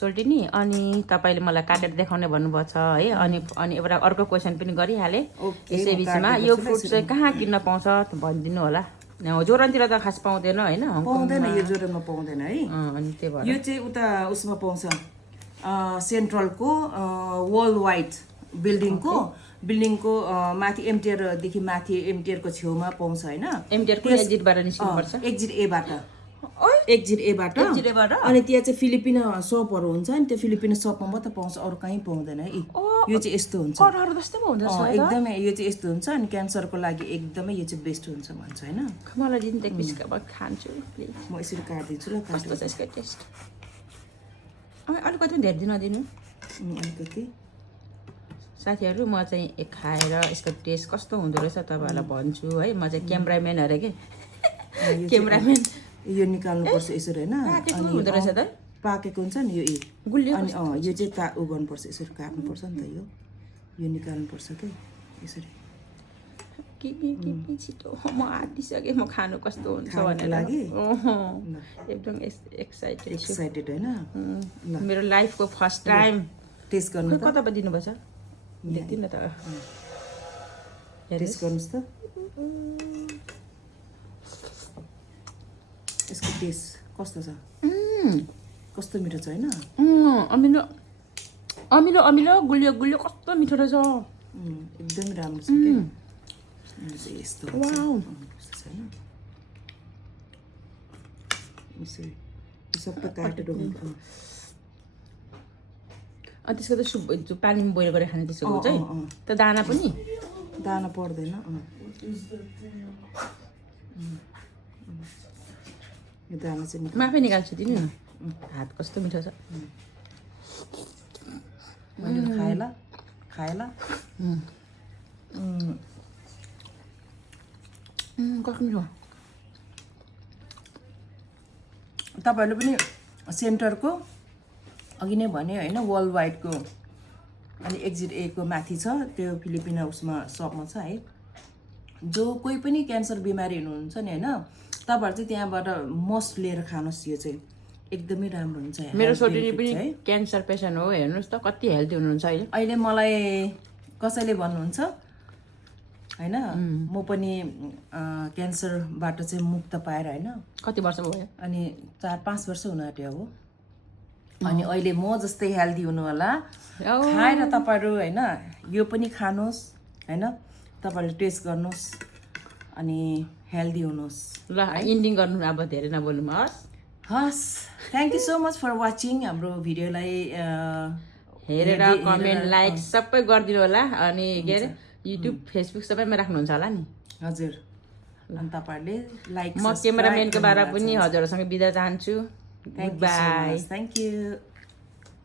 सोल्टी नि अनि तपाईले मलाई काटेर देखाउने भन्नुभएको छ है अनि एउटा अर्को क्वेशन पनि गरिहाले यसै बिचमा यो फ्रुट चाहिँ कहाँ किन्न पाउँछ भनिदिनु होला जोरनतिर त खास पाउँदैन हैन पाउँदैन यो जोरनमा पाउँदैन है अनि त्यही भएर यो चाहिँ उता उसमा पाउँछ सेन्ट्रलको वर्ल्ड वाइड बिल्डिङको माथि एमटिआर देखि माथि एमटिआर को छेउमा पाउँछ हैन एमटिआर को एक्जिटबाट निस्किनु पर्छ एक्जिट एबाट अनि त्यहाँ चाहिँ फिलिपिनो सपहरु हुन्छ नि त्यो फिलिपिनो सपमा मात्र पाउँछ अरु कहीँ पाउँदैन है यो चाहिँ यस्तो हुन्छ कटहरु जस्तै पो हुन्छ एकदमै यो चाहिँ यस्तो हुन्छ अनि क्यान्सरको लागि एकदमै यो चाहिँ बेस्ट हुन्छ भन्छ हैन मलाई दिन एक पिस खान्छु प्लिज म यसरी काट्दिन्छु ल कस्तो छ यसको टेस्ट अलिकति पनि धेरै नदिनु अलिकति साथीहरु म चाहिँ खाएर यसको टेस्ट कस्तो हुँदो रहेछ तपाईहरुलाई भन्छु है म चाहिँ क्यामेराम्यान हरे के क्यामेराम्यान यो निकाल्नु पर्छ यसरी हैन अनि हुँदो रहेछ त पाकेको हुन्छ नि यो गुलियो अनि यो चाहिँ उ गर्नु पर्छ यसरी काट्नु पर्छ नि त यो निकाल्नु पर्छ के यसरी के छिटो म आँटिसके म खानु कस्तो हुन्छ भन्ने लागि एकदम एक्साइटेड हैन मेरो लाइफको फर्स्ट टाइम टेस्ट गर्नु त कता दिनु भछ देख्दिन त टेस्ट गर्नुस् त यसको टेस्ट कस्तो छ कस्तो मिठो छ हैन अमिलो अमिलो अमिलो गुलियो गुलियो कस्तो मिठो रहेछ एकदम राम्रो छ के यस्तो वाउ यसरी सबै काटेर हुन्छ अनि त्यसको त सुप पानीमा बोइल गरेर खाने त्यसको हुन्छ है त दाना पनि दाना पर्दैन यो दाना चाहिँ माफै निकाल्छु दिनु न हात कस्तो मिठो छ मैले खाएला कस्तो मिठो तपाईहरुले पनि सेन्टरको अघि नै भने हैन वर्ल्ड वाइडको अनि एक्जिट ए को माथि छ त्यो फिलिपिनो उसमा सपमा छ है जो कोही पनि क्यान्सर बिमारी हुनुहुन्छ नि हैन तपाईहरु चाहिँ त्यहाँबाट मस्ट लिएर खानुस् यो चाहिँ एकदमै राम्रो हुन्छ मेरो छोरीले पनि क्यान्सर पेशेन्ट हो हेर्नुस् त कति हेल्दी हुनुहुन्छ अहिले मलाई कसैले भन्नुहुन्छ हैन म पनि क्यान्सरबाट चाहिँ मुक्त पाएर हैन कति वर्ष भयो अनि 4-5 वर्ष हुन आट्यो हो अनि अहिले म जस्तै हेल्दी हुनु होला खाएर तपाईहरु हैन यो पनि खानुस् हैन तपाईहरुले टेस्ट गर्नुस् अनि हेल्दी हुनुस् ल एन्डिङ गर्नु अब धेरै नबोल्नु हस् thank you so much for watching हाम्रो भिडियोलाई हेरेर कमेन्ट लाइक सबै गरिदिनु होला अनि के अरे युट्युब फेसबुक सबैमा राख्नुहुन्छ होला नि हजुर अनि तपाईहरुले लाइक म क्यामेराम्यानको बारे पनि हजुरहरुसँग बिदा चाहन्छु Thank you so much. Thank you.